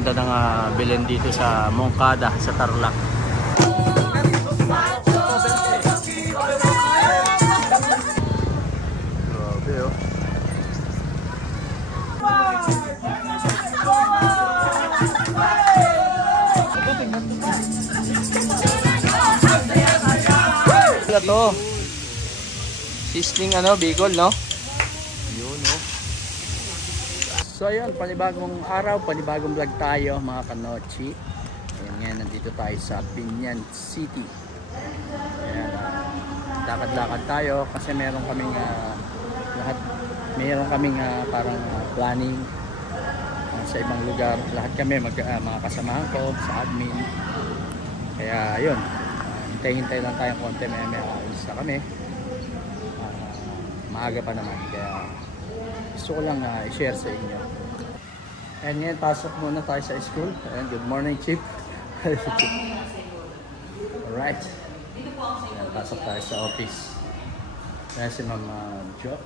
ganda ng bilhin dito sa Moncada, sa Tarlac. Grabe oh. To sizzling Bicol, no? Yun, no? So ayun, panibagong araw, panibagong vlog tayo mga kanochi. Ayan nga, nandito tayo sa Biñan City. Ayan, lakad-lakad tayo kasi meron kaming parang planning sa ibang lugar. Lahat kami mga kasamahan ko sa admin. Kaya ayun, hintay-hintay lang tayong konti, may alis na kami. Maaga pa naman, kaya gusto ko lang i-share sa inyo. And ngayon, pasok muna tayo sa school. And good morning, Chief. Alright. Ayan, pasok tayo sa office. Kaya si Ma'am Jo.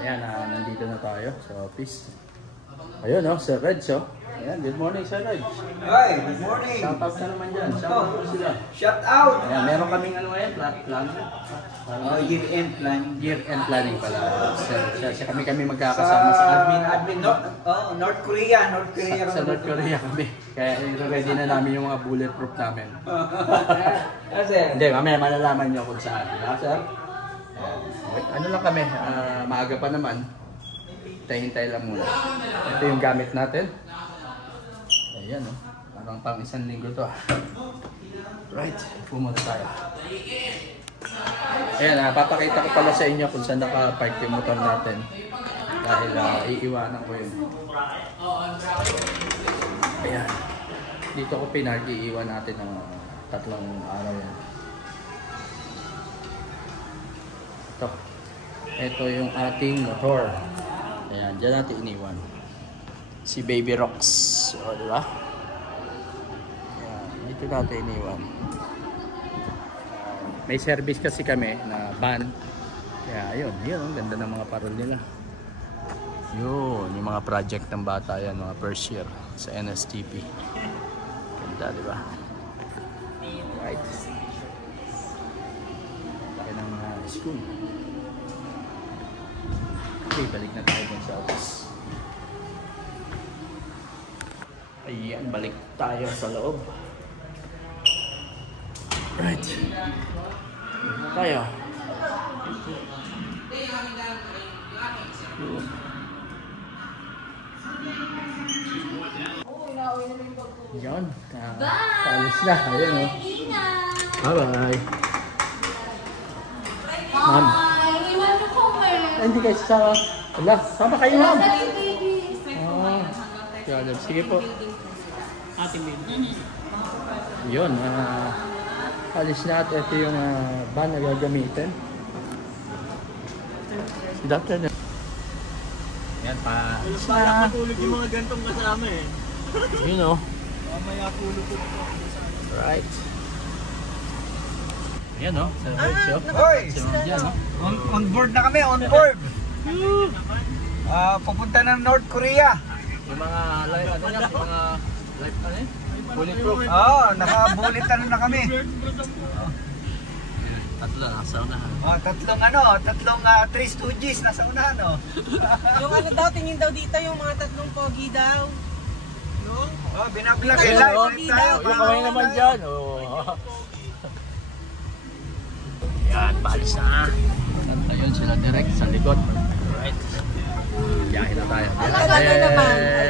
Ayan, nandito na tayo sa office. Ayun, Sir Reg, Ayan, good morning, Sir Reg. Hi, good morning. Shout out ka naman dyan. Shout out po sila. Shout out. Ayan, meron kaming plan. Year-end planning. Year-end planning pala. Siya kami magkakasama sa admin. North Korea. Sa North Korea kami. Kaya ready na namin yung mga bulletproof namin. Hindi, mamaya malalaman nyo kung saan. Diba, sir? Ano lang kami, maaga pa naman. Hintay lang muna. Ito yung gamit natin. Ayan, parang pang isang linggo to. Right, pumunta tayo. Ayan, papakita ko pala sa inyo kung saan naka-park yung motor natin. Dahil iiwanan ko yun. Ayan, dito ko pinag-iiwan natin ng 3 araw yan. Ito yung ating motor. Ayan, dyan natin iniwan. Si Baby Rocks. O, diba? Ayan, dito natin iniwan. May service kasi kami na van. Kaya, yun. Ang ganda ng mga parol nila. Yun, yung mga project ng bata yan, mga first year sa NSTP. Ganda, diba? Right. Laki ng school. Okay, balik na tayo dun sa office. Ayan, balik tayo sa loob. Right. Tayo. Yan. Paalis na. Ayan, Bye-bye. Ma'am. Hindi kayo sa... Wala, sama kayo, ma'am. Sige po. Yun, alis na at ito yung van na gagamitin. Si Dr. na. Yan, paalis na. Parang matulog yung mga gantong kasama Yun, Mamaya tulog ko. Right. Yan, sa right show. Hoy! Yan, On board na kami, on board. Pupunta ng North Korea. Yung mga bulletproof. Naka-bullet na kami. Tatlo nasa unahan. Tatlong 3 stooges nasa unahan, Yung daw, tingin daw dito yung mga 3 pogi daw. No? Binablog live tayo. Yung kamay naman dyan, Yan, paalis na. Ayun sila direct sa likod. Alright. Biyahe na tayo.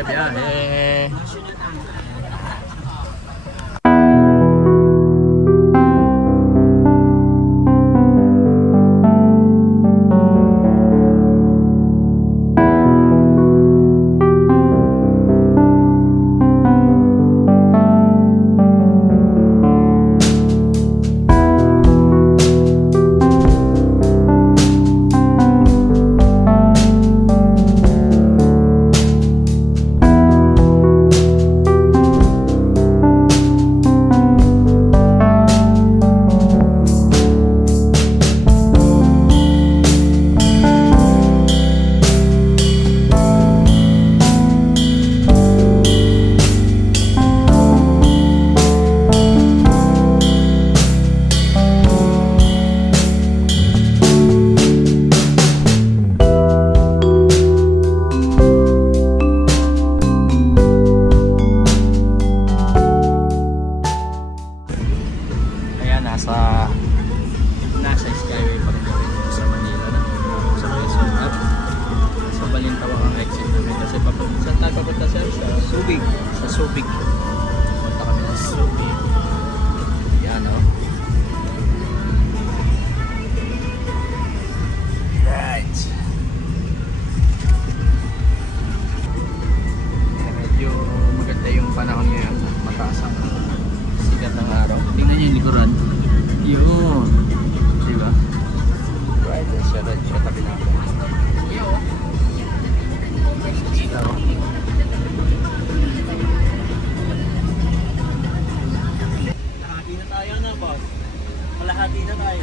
Biyahe.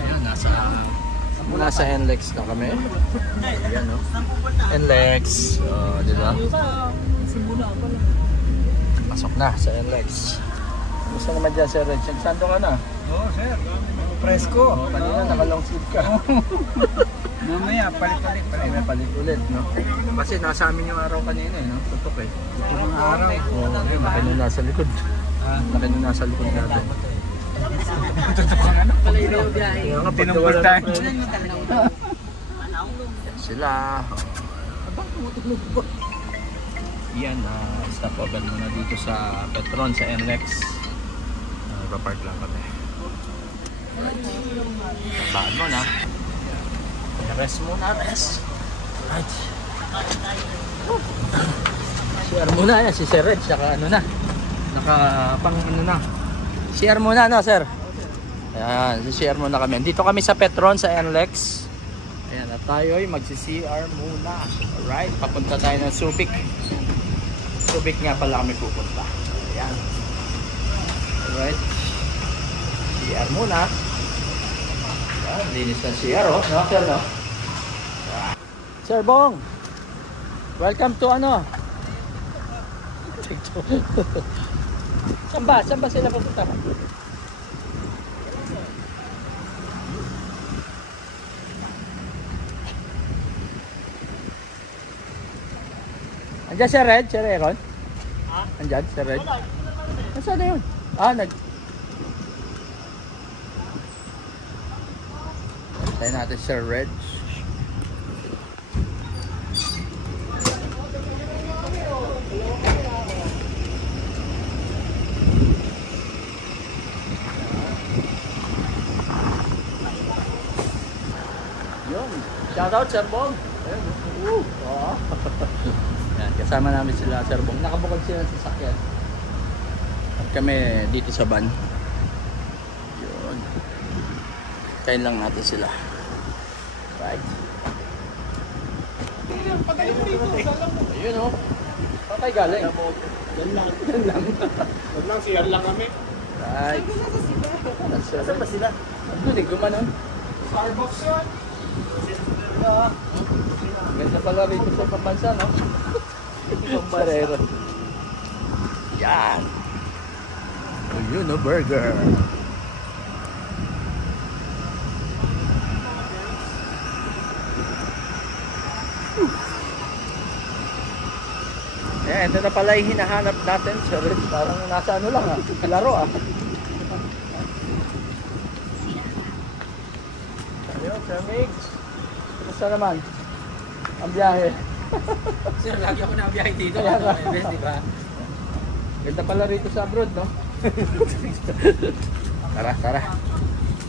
Ayan, nasa NLEX na kami. Ayan, no? NLEX. Di ba? Pasok na sa NLEX. Gusto naman dyan, Sir Red. Sando ka na? Oo, sir. Presko. Kanina, naka-long sleeve ka. Mamaya, palit Palit, no? Kasi nasa amin yung araw kanina, no? Tutok eh. Ito mga araw. Oo, laki na nasa likod. Laki na nasa likod natin. Tutok ang ano? Kaya nga, Tinumpul tayo. Sila. Abang tumutulog ba? Yan, stop over muna dito sa Petron, sa NLEX. Nagpa-park lang kami. Baan mo na. Rest muna, rest. Right. CR muna yan, si Sir Red, saka ano na. Nakapang ano na. CR muna, no, sir? Ayan, CR muna kami. Dito kami sa Petron, sa NLEX. Ayan, at tayo ay magsi-CR muna. Alright, papunta tayo ng Subic. Subic nga pala kami pupunta. Ayan. Alright. CR muna. Ayan, linis ng CR, oh. No, sir, no? Sir Bong, welcome to ano? Saan ba sila pupunta? Andiyan si Red, si Aaron? Ha? Andiyan si Red? Nasaan na yun? Tayo natin si Red. Shoutout Sir Bong. Yan, kasama namin sila Sir Bong. Nakabukod sila sa sasakyan. At kami dito sa van. Yun. Kain lang natin sila. Right. Ayun o. Patay galing. Yan lang. Yan lang. Siyar lang kami. Right. Saan ba sila? Doon eh, gumanon. Starbucks yun. Ganda pala rito sa pambansa, no? Pambarero. Yan. Ayun, no, burger. Eh, ito na pala yung hinahanap natin, sir. Parang nasa ano lang, laro, Ayun, Sir Migs. Basta naman ang biyahe. Sir, lagi ako na-biyahe dito. Diba? Ganda pala rito sa abroad, no? Tara.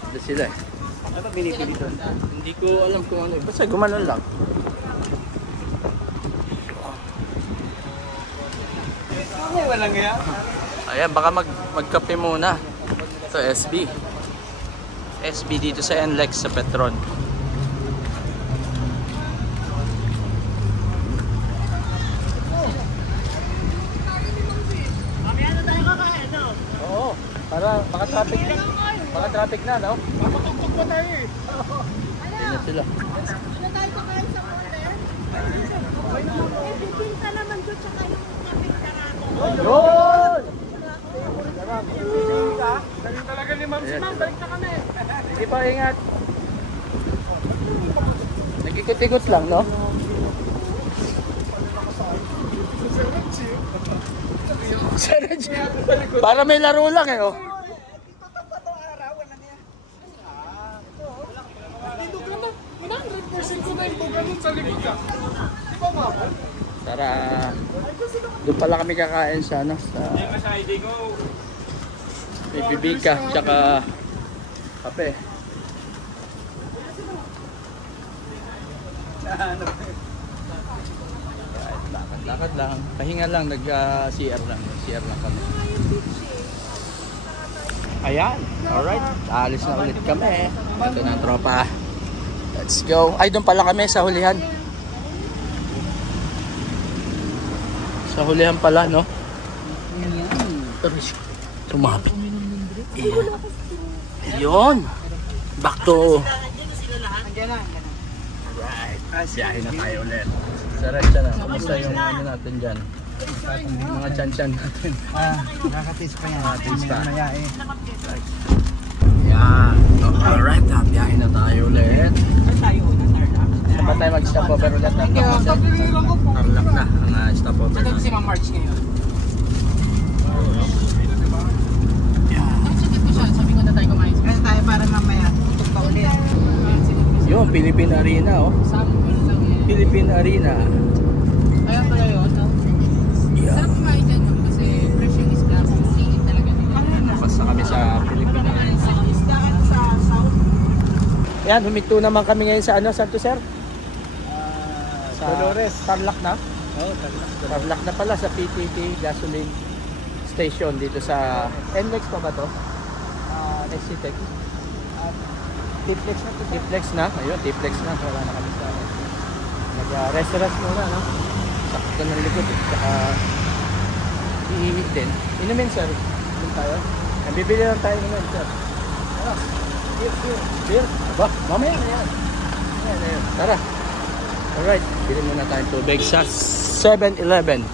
Ito sila eh. Ano binipili doon? Hindi ko alam kung ano. Basta gumanon lang. Ay, walang nga. Ayan, baka magkape muna. Ito, SB. SB dito sa NLEX sa Petron. Oo, para baka traffic na, no? Papatok pa tayo eh. Hindi na sila. Ano tayo kakain sa water? Pipinta naman doon tsaka yung kapit karado. Yun! Galing talaga ni Ma'am. Ma'am, balik na kami. Sige pa, ingat. Nagikot-ikot lang, no? Para may laro lang eh, oh. Tara, doon pala kami kakain sa ano, sa may bibika, tsaka kape. Lakad lang, pahinga lang, nag-CR lang kami. Ayan, alright, alis na ulit kami. Ito na ang tropa. Let's go. Ay, doon pala kami sa hulihan. Sa hulihan pala, no? Sumabit. Ayan. Yun. back to... Andiyan na. Alright, biyahe na tayo ulit. Diretso na, kamusta yung ano natin dyan? Mga chan-chan natin. Nakakatis pa yan. Nakakatis pa. Maya eh. Yan. Alright, biyahe na tayo ulit. Saan ba tayo mag-stopover ulit? Tarlac na ang stopover Ito natin. si Ma'am March ngayon. Sabi ko na tayo kumain. Kasi tayo para mamaya. Tutok pa ulit. Yung Philippine Arena, oh. Sample lang yan. Philippine Arena. Ayun pala yun. Yeah. Sarap kumain dyan yun kasi fresh yung isda. Singit talaga nila. Basta kami sa Philippine Arena. Isdaan sa south. Yan, huminto naman kami ngayon sa ano, Santo Sir? Sa Dolores. Tarlac na? Oo, Tarlac. Tarlac na pala sa PTT Gasoline Station dito sa NLEX pa ba to? Nexitex. Tiplex na to. Tiplex na. Ayun, Tiplex na. Wala na kami sa nag-restaurant muna, no? Sakto ng likod. Saka iihit din. Inumin, sir. Inumin tayo. Nabibili lang tayo inumin, sir. Ano? Beer? Aba, mamaya na yan. Ayan. Tara. Alright, bili muna tayong tubig sa 7-Eleven.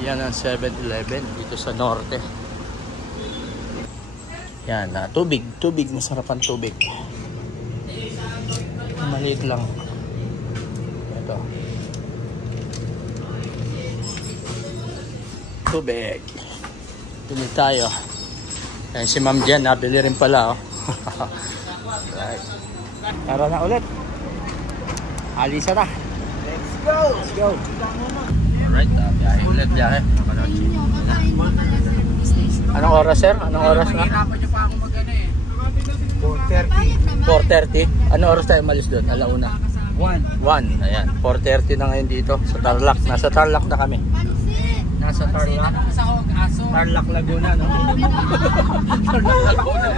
Yan ang 7-Eleven dito sa norte. Yan, tubig. Tubig, masarap ang tubig. Maliit lang. Ito. Tubig. Bili tayo. Ayan, si Ma'am Jen, nabili rin pala. Oh. Right. Tara na ulit. Alisa na. Let's go! Let's go. Alright, biyahe ulit, biyahe. Anong oras, sir? Anong oras na? Mahirapan niyo pa ako mag-ano eh. 4:30. 4:30. Anong oras tayo malis doon? Alauna. 1. Ayan. 4:30 na ngayon dito sa Tarlac. Nasa Tarlac na kami. Nasa Tarlac. Sa aso. Tarlac, Laguna, no? Tarlac, Laguna.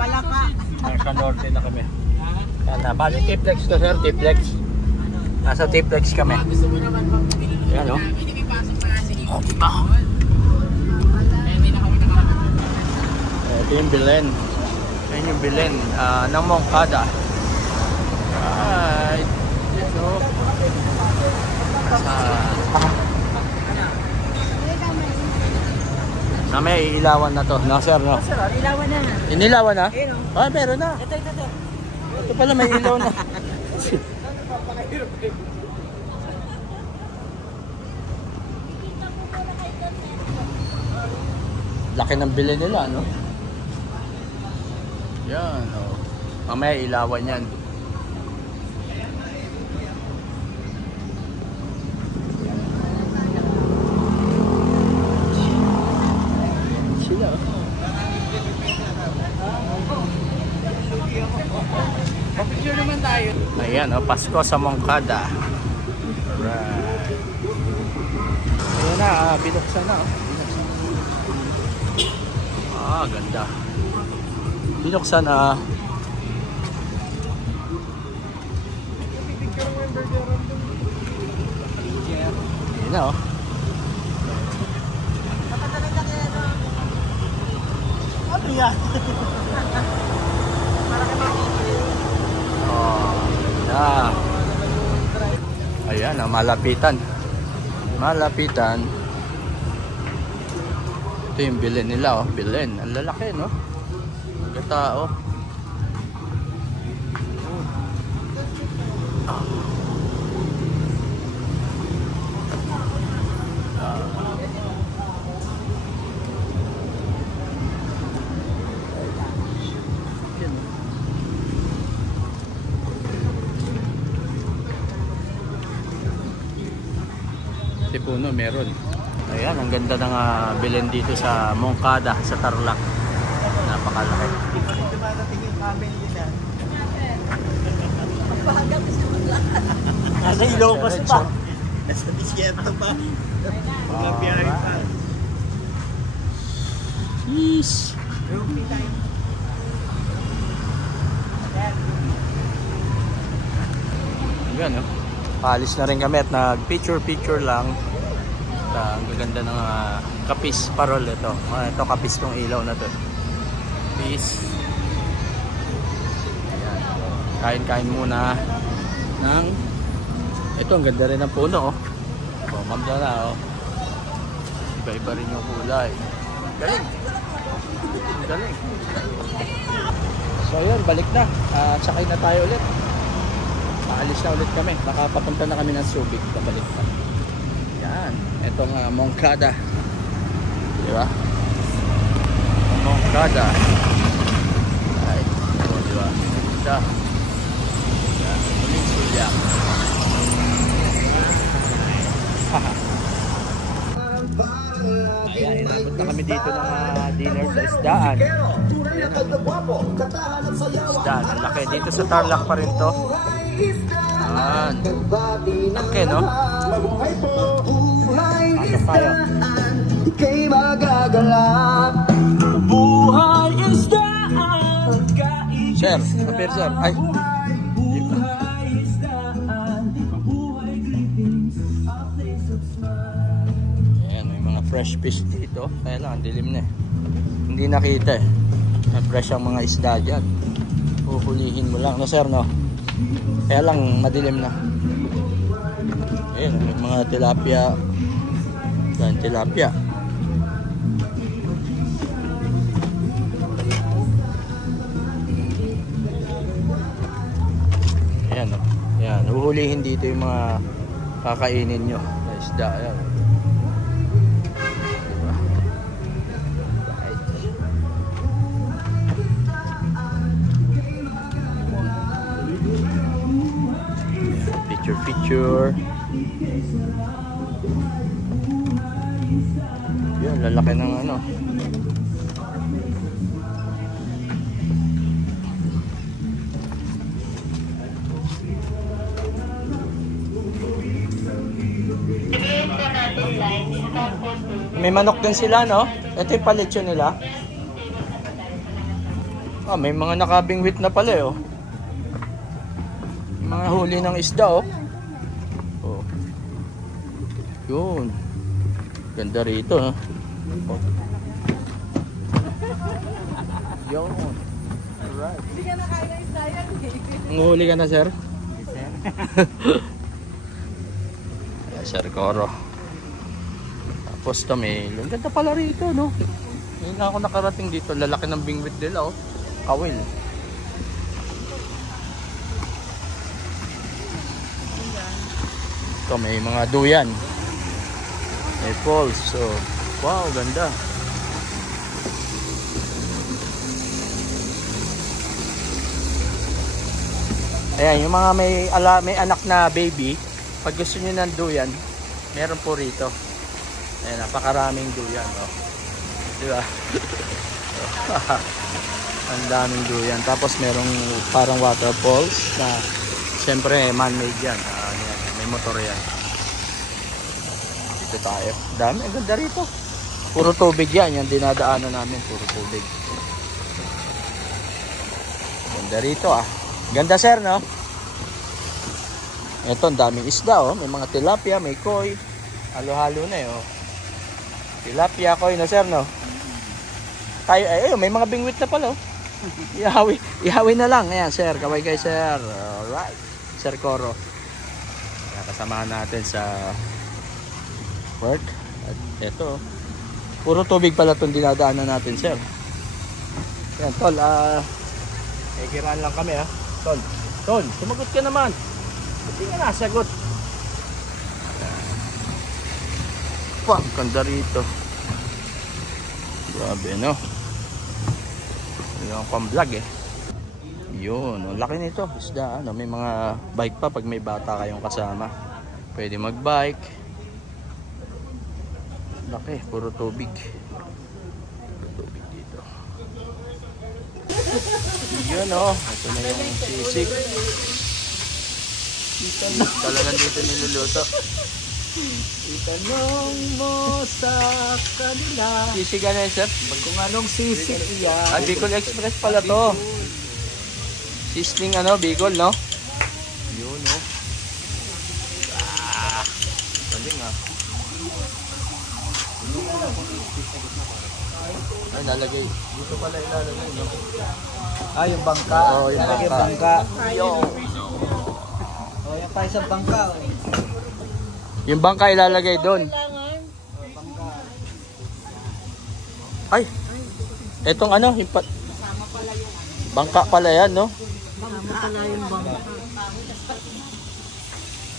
Palaka. Nasa norte na kami. Yan na. Bali, Tiplex to, sir. Tiplex. Nasa Tiplex kami. Gusto mo naman bang pinili? Ayan, no? Hindi may pasok pa kasi. Oh, diba? Hindi na kami nakakapit. Ito yung Belen. Ito yung Belen ng Moncada. Right. Ito. Mamaya iilawan na to. No, sir, no? Sir, ilawan na. Inilawan na? Ayun, Ah, meron na. Ito. Ito pala may ilaw na. Laki ng bili nila, no? Yan, oh. Mamaya ilawan yan. Sila, oh. Picture naman tayo. Ayan, oh, Pasko sa Moncada. Alright. Ayan na, binuksan na, oh. Ah, ganda. Binuksan na. Ayan na, oh. Ano yan? Oh, yeah. Ayan, malapitan. Malapitan. Ito yung Belen nila, oh. Belen. Ang lalaki, no? Katao. Puno meron. Ayan, ang ganda ng Belen dito sa Moncada, sa Tarlac. Napakalaki. Dumadating yung family nila. Nasa Ilocos pa. Nasa disyerto pa. Mga biyahe pa. Jeez. Ayan, oh. Paalis na rin kami at nag-picture lang. Ang gaganda ng kapis parol ito. Ito kapis tong ilaw na to. Peace. Ayan. Kain-kain muna ng ito, ang ganda rin ng puno oh. Maganda na oh. Iba-iba rin yung kulay. Galing. Galing. So yun, balik na. Sakay na tayo ulit. Paalis na ulit kami. Nakapapunta na kami ng Subic. Pabalik na. Yan. Itong Moncada. Diba? Moncada. Ay. O, diba? Ito. Yan. Muling Sulyak. Ayan, inabot na kami dito ng dinner sa isdaan. Isdaan, ang laki. Dito sa Tarlac pa rin to. Ayan. Laki, no? Pasok tayo. Sir, appear sir. Ay. Fresh fish dito, kaya lang dilim na eh. Hindi nakita eh. Fresh ang mga isda dyan. Huhulihin mo lang, no sir, no? Kaya lang madilim na. Ayun, may mga tilapia. Yan, tilapia. Ayan, no? Yan, huhulihin dito yung mga kakainin nyo na isda. Ayan. Picture. Yan, lalaki ng ano. May manok din sila, no? Ito yung paletsyo nila. Ah, may mga nakabingwit na pala, oh. Mga huli ng isda, oh. Oh. Yun. Ganda rito, ha. Oh. Yun. Alright. Hindi ka na kaya isda yan, eh. Nanguhuli ka na, sir? Yes, sir Coro. Tapos kami, ang ganda pala rito, no? Hindi na ako nakarating dito. Lalaki ng bingwit nila, oh. Kawil. Ito, may mga duyan. May falls. So, wow, ganda. Ayan, yung mga may anak na baby, pag gusto nyo ng duyan, meron po rito. Ayan, napakaraming duyan. Oh. Diba? Ang daming duyan. Tapos merong parang waterfalls na siyempre man-made yan. May motor yan. Dito tayo. Dami. Ang ganda rito. Puro tubig yan. Yung dinadaanan namin. Puro tubig. Ganda rito ah. Ganda sir, no? Ito, ang daming isda oh. May mga tilapia, may koi. Halo-halo na eh oh. Tilapia, koi na sir, no? Tayo, eh, may mga bingwit na pala oh. Ihawi na lang. Ayan sir, kaway kay sir. Alright. Sir Coro. Kasamahan natin sa work. At ito, puro tubig pala itong dinadaanan natin, sir. Yan, tol, kiraan lang kami, ha. Tol, sumagot ka naman. Hindi ka nasagot. Pang, ganda rito. Grabe, no? Yung pang-vlog, eh. Yun, ang laki nito. Isda, ano, may mga bike pa pag may bata kayong kasama. Pwede mag-bike. Laki, puro tubig. Puro tubig dito. Yun, oh. Ito na yung sisig. Talagang dito niluluto. Itanong mo sa kanila. Sisig ano yun, sir? Kung anong sisig yan. Bicol Express pala to. Sisling ano, Bicol, no? Yun, no? Galing, ah. Ay, lalagay. Dito pala ilalagay, no? Ah, yung bangka. Oo, yung Lalagay bangka. Yo. Oh, yung pa isang bangka. Oh. Yung bangka ilalagay doon. Ay! Etong ano, bangka pala yan, no? Kasama pala yung bangka.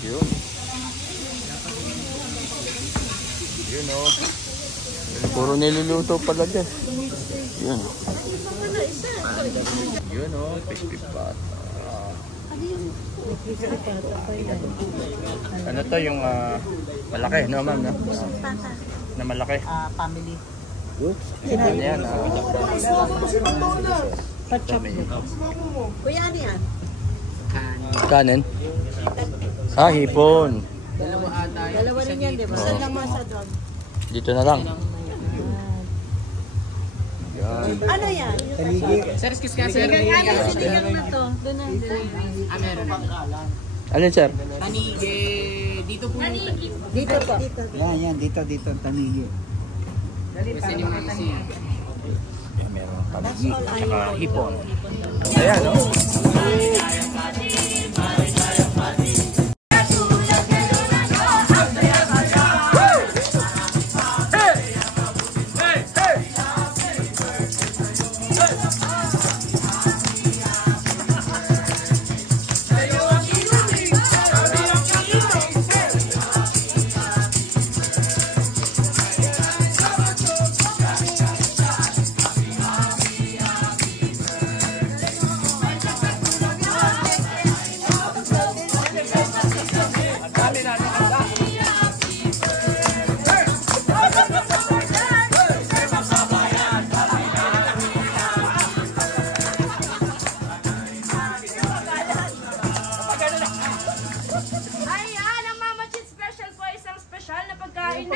Yun. Yun, oh. Puro niluluto pala dyan. Yun. Yun, oh. Crispy pata. Ano to yung malaki, no, ma'am? No? Na malaki. Family. Ano yan? Kuya, ano yan? Kanin? Ah, hipon. Dalawa rin yan, di ba? Saan lang masa doon? Dito na lang. Yan. Ano yan? Sir, excuse ka, sir. Sinigang na to. Doon na. Meron. Ano yun, sir? Tanige. Dito po. Dito po. Yan, dito ang tanigi. Kasi ni Masi. Yan, meron paligi. Tsaka hipon. Ayan, no?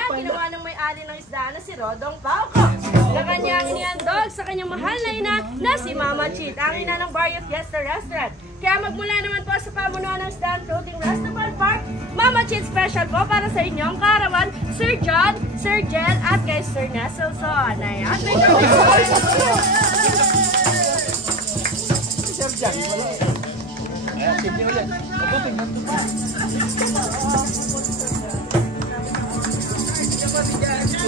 Ginawa ng may-ari ng isda na si Rodong Pauco na kanyang inihandog sa kanyang mahal na ina na si Mama Chit, ang ina ng Barrio Fiesta Restaurant. Kaya magmula naman po sa pamunuan ng Stand Floating Restaurant Park, Mama Chit special po para sa inyong karawan, Sir John, Sir Jel, at kay Sir Nesselson. Ayan, may Sir John, wala. Ayan, sige ulit.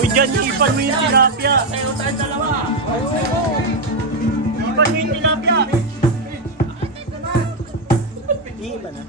Uy, dyan, ipan mo yung tilapia. Tayo tayo dalawa. Ipan mo yung tilapia. Ipan na.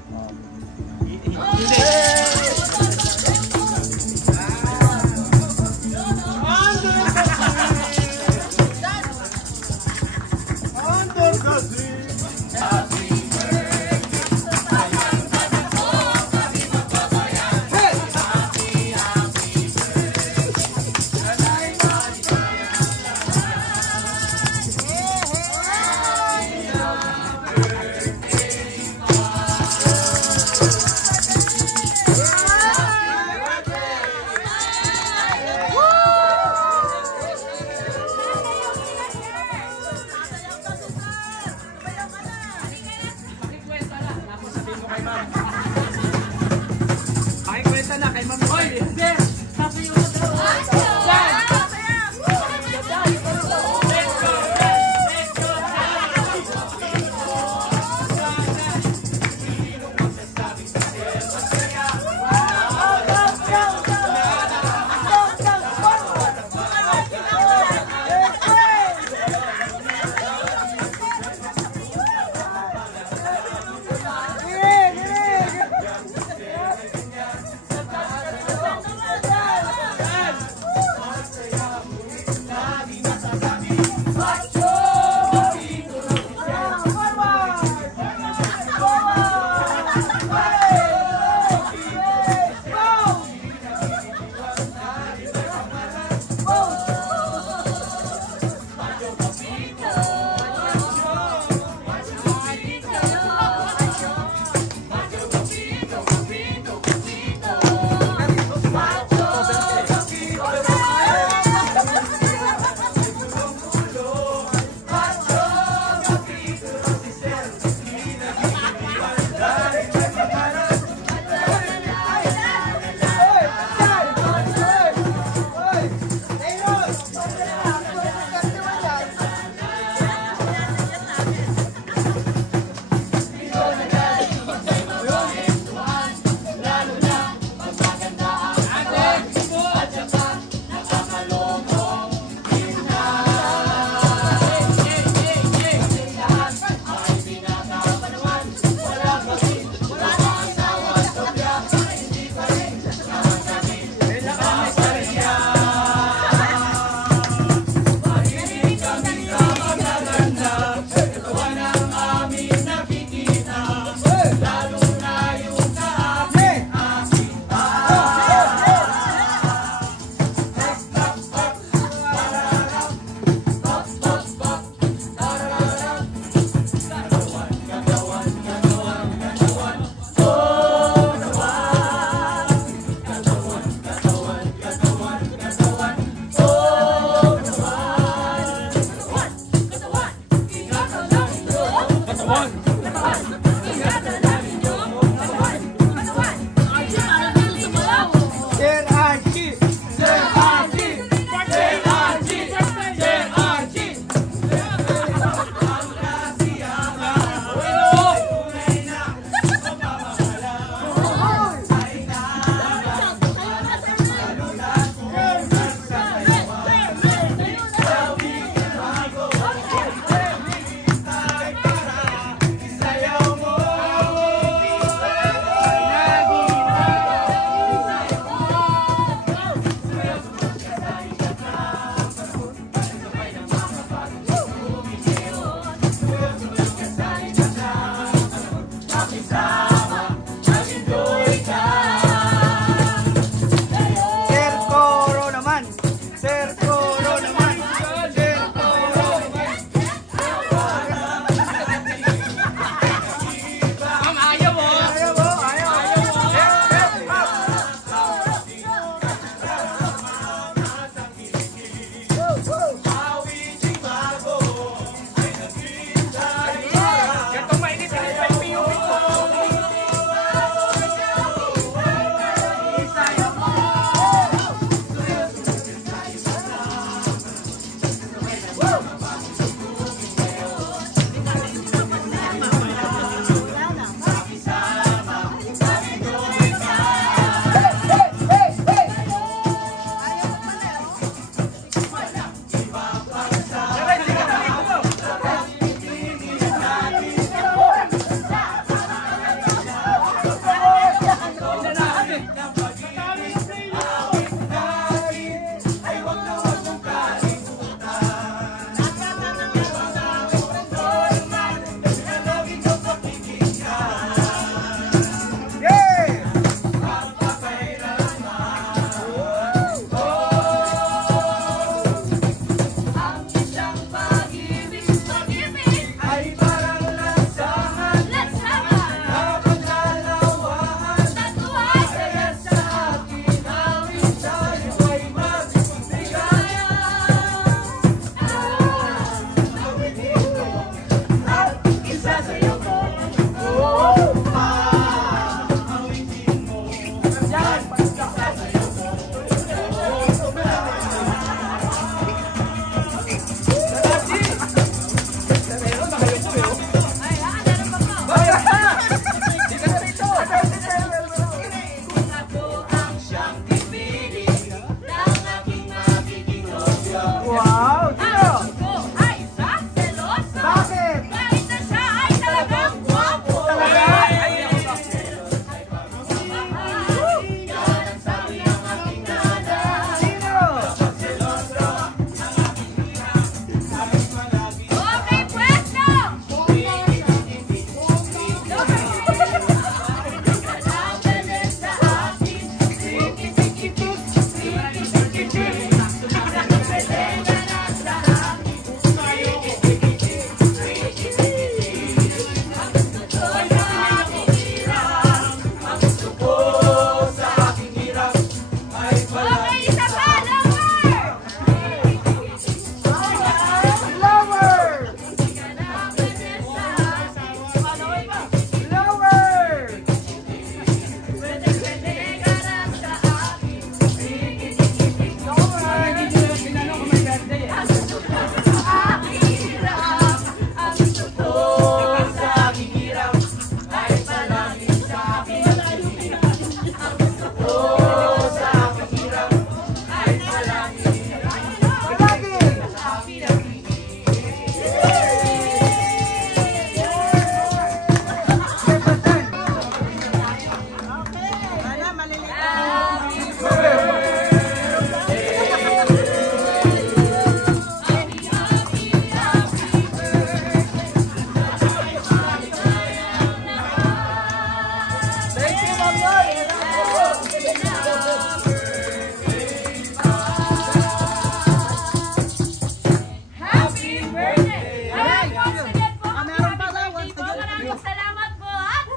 Happy birthday! Ayan, once again po, happy birthday po. Maraming salamat po at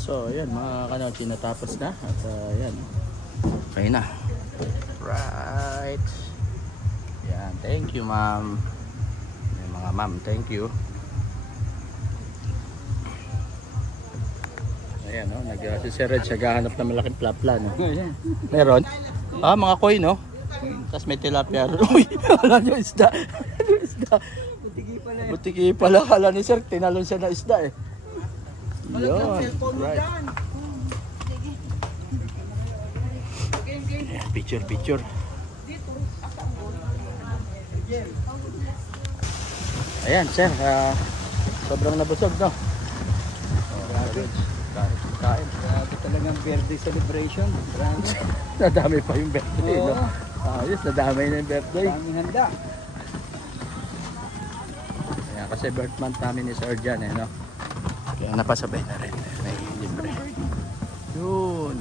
So, ayan mga kanochi, natapos na. At ayan. Okay na. Right. Yan. Thank you, ma'am. Ayan, mga ma'am, thank you. Ayan, no? Si Sir Red, naghahanap ng malaking plapla, no? Meron? Ah, mga koi, no? Tapos may tilapia. Uy, wala nyo isda. Isda. Butiki pala. Kala ni Sir, tinalon siya na isda eh. Yun. Right. Ayan, picture. Ayan, Sir. Sobrang nabusog, no? Kain. Grabe talagang birthday celebration. Grabe. Nadami pa yung birthday, no? Ayos, nadami na yung birthday. Daming handa. Ayan, kasi birth month namin ni Sir Jan, eh, no? Kaya napasabay na rin. May libre. Yun.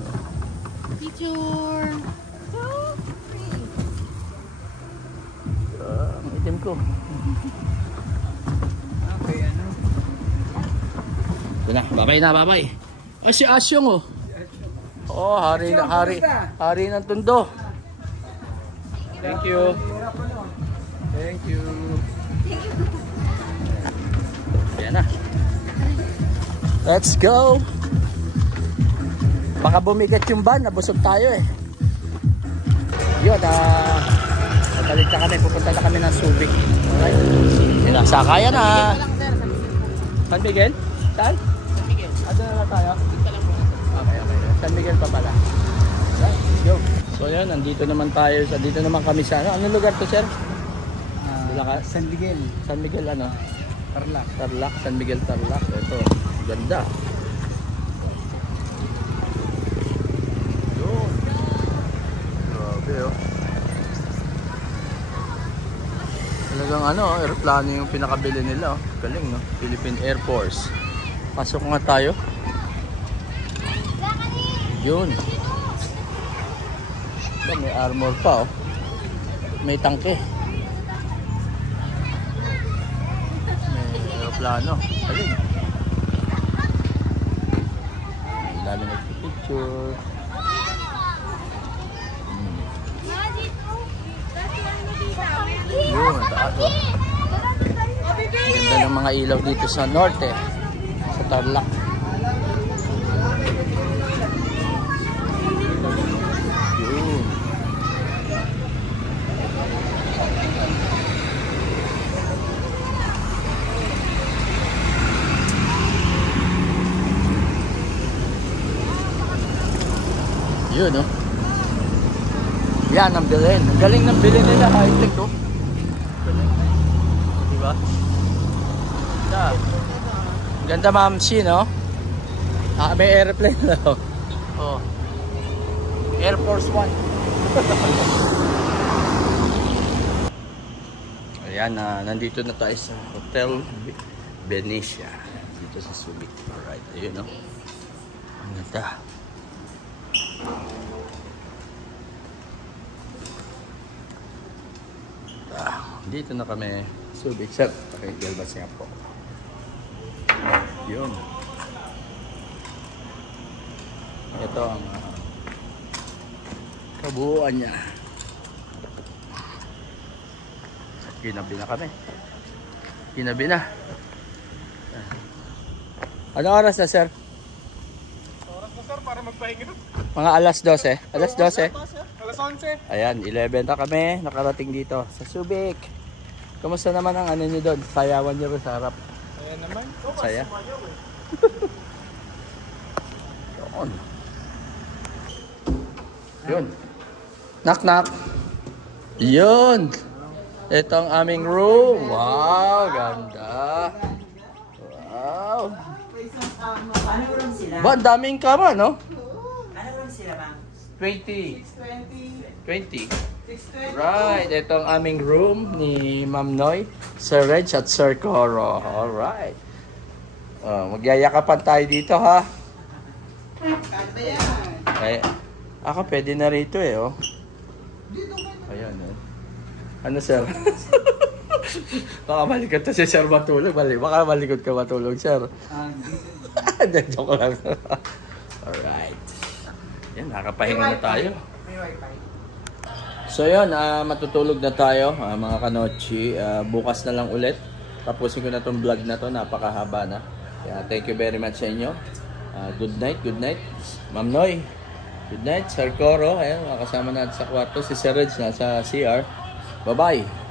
Picture! Ang itim ko. Okay, ano? Ito na, babay. Ay, si Asyong, oh. Oh, hari ng Tondo. Thank you. Yan na. Let's go. Baka bumigat yung van, nabusog tayo eh. Yun, natalit na kami, pupunta na kami ng Subic. Alright. Sinasakaya na. San Miguel? Saan? San Miguel. Doon na lang tayo? Dito lang po. Okay. San Miguel pa pala. Right, go. So yan, nandito naman tayo. Dito naman kami sa ano? Anong lugar to, Sir? San Miguel. San Miguel ano? Tarlac. San Miguel Tarlac. Ito, ganda. Yun. Grabe, oh. Talagang ano, aeroplano yung pinakabili nila, oh. Galing, no? Philippine Air Force. Pasok nga tayo. Yun. May armor pa, oh. May tangke. Plano. Galing. Ang dami nagpipicture. Yun, taas. Ganda ng mga ilaw dito sa norte. Sa Tarlac. Yun. Yun, no? Yan ang bilhin. Ang galing ng bilhin nila. High-tech, no? Galing. Diba? Ganda. Ganda, Ma'am Shi, no? May airplane, no? Oh. Air Force One. Ayan, nandito na tayo sa Hotel Benicia. Dito sa Subic. Alright, ayun, no? Ang ganda. Dito na kami Subic. Sir, pakigalbas nga po. Yun. Ito ang kabuuan niya. Ginabi na kami. Ginabi na. Ano oras na, sir? Para magpahinga na. Mga alas 12. Alas 12. Alas 11. Ayan, 11 na kami. Nakarating dito sa Subic. Kamusta naman ang ano nyo doon? Sayawan nyo rin sa harap. Ayan naman. Saya. Yun. Yun. Knock knock. Yun. Ito ang aming room. Wow, ganda. Wow. Ano room sila? Ba, ang daming kama, no? Ano room sila, ma'am? 20. 20. 20. Right, ito ang aming room ni Ma'am Noy, Sir Reg at Sir Coro. Alright. Magyayakapan tayo dito, ha? Ay, pwede na rito eh, oh. Ayan, eh. Ano, sir? Baka malikot to si sir matulog. Baka malikot ka matulog, sir. Hindi, joke lang. Alright. Yan, nakapahinga na tayo. So yun, matutulog na tayo, mga kanochi. Bukas na lang ulit. Tapusin ko na tong vlog na to, napakahaba na. Kaya thank you very much sa inyo. Good night, good night. Ma'am Noy, good night. Sir Coro, ayan, makasama natin sa kwarto. Si Sir Reg nasa CR. Bye-bye.